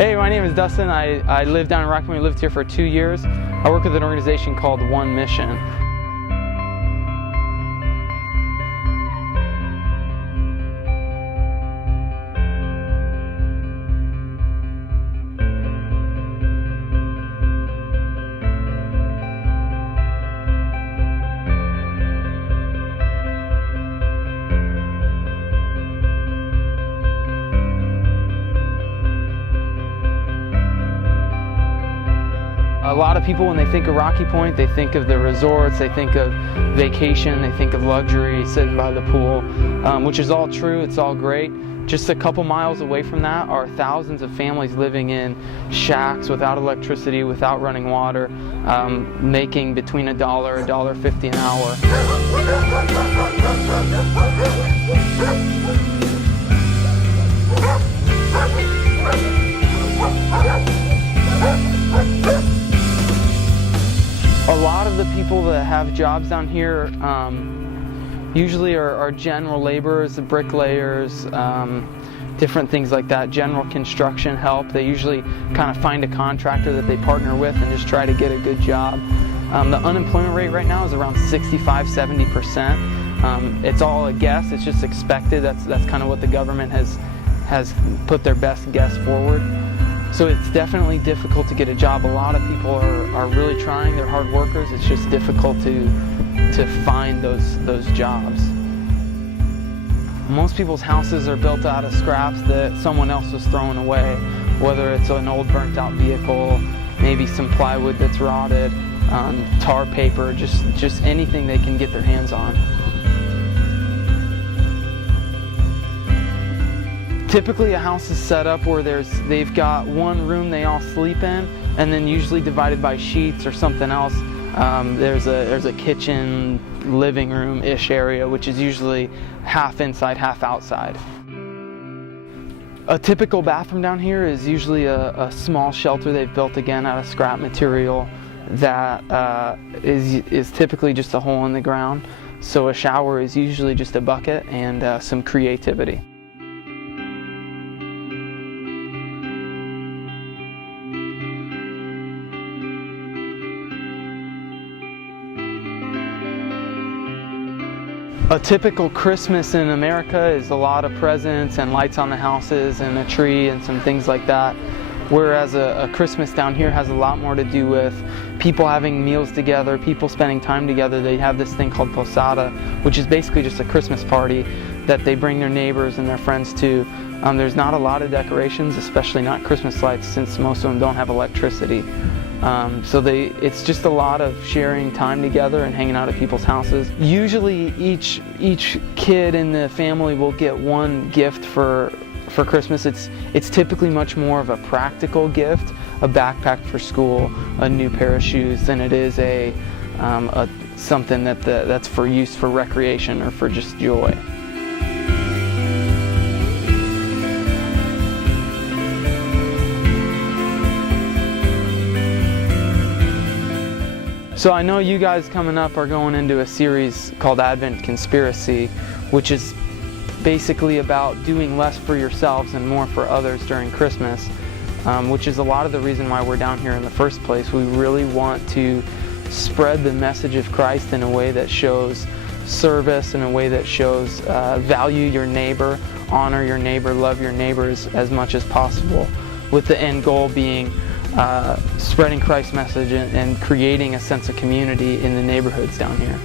Hey, my name is Dustin. I live down in Rocky Point. I lived here for 2 years. I work with an organization called One Mission. A lot of people, when they think of Rocky Point, they think of the resorts, they think of vacation, they think of luxury, sitting by the pool, which is all true, it's all great. Just a couple miles away from that are thousands of families living in shacks without electricity, without running water, making between $1 and $1.50 an hour. A lot of the people that have jobs down here usually are general laborers, bricklayers, different things like that, general construction help. They usually kind of find a contractor that they partner with and just try to get a good job. The unemployment rate right now is around 65–70%. It's all a guess, it's just expected. That's kind of what the government has put their best guess forward. So it's definitely difficult to get a job. A lot of people are really trying, they're hard workers. It's just difficult to find those jobs. Most people's houses are built out of scraps that someone else was throwing away, whether it's an old burnt out vehicle, maybe some plywood that's rotted, tar paper, just anything they can get their hands on. Typically a house is set up where they've got one room they all sleep in, and then usually divided by sheets or something else. There's a kitchen, living room-ish area, which is usually half inside, half outside. A typical bathroom down here is usually a small shelter they've built again out of scrap material that is typically just a hole in the ground. So a shower is usually just a bucket and some creativity. A typical Christmas in America is a lot of presents and lights on the houses and a tree and some things like that. Whereas a Christmas down here has a lot more to do with people having meals together, people spending time together. They have this thing called posada, which is basically just a Christmas party that they bring their neighbors and their friends to. There's not a lot of decorations, especially not Christmas lights, since most of them don't have electricity. So it's just a lot of sharing time together and hanging out at people's houses. Usually each kid in the family will get one gift for Christmas. It's typically much more of a practical gift, a backpack for school, a new pair of shoes, than it is something that's for use for recreation or for just joy. So I know you guys coming up are going into a series called Advent Conspiracy, which is basically about doing less for yourselves and more for others during Christmas, which is a lot of the reason why we're down here in the first place. We really want to spread the message of Christ in a way that shows service, in a way that shows value your neighbor, honor your neighbor, love your neighbors as much as possible, with the end goal being spreading Christ's message and creating a sense of community in the neighborhoods down here.